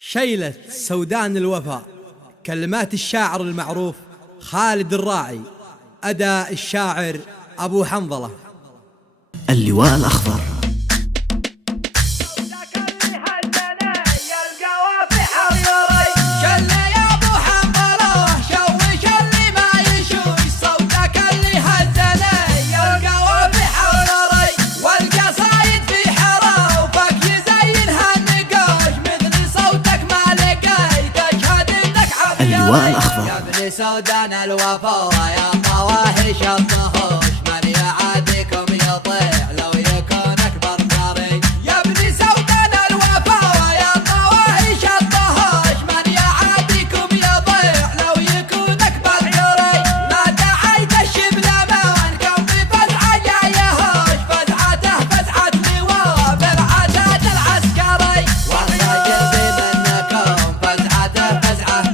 شيلة سودان الوفا، كلمات الشاعر المعروف خالد الراعي، أداء الشاعر أبو حنظلة. اللواء الأخضر. اللواء الأخضر. يا ابن سودان الوفا يا طواهش الطهوش، من يعاديكم يطيع لو يكون أكبر ثري. يا ابن سودان الوفا يا طواهش الطهوش، من يعاديكم يطيع لو يكون أكبر ثري. ما دعيت الشبل منكم بفزعة جايهوش، فزعته فزعة لواء بالعتاد العسكري. والرجل بمنكم فزعته فزعة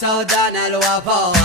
سودان الوفا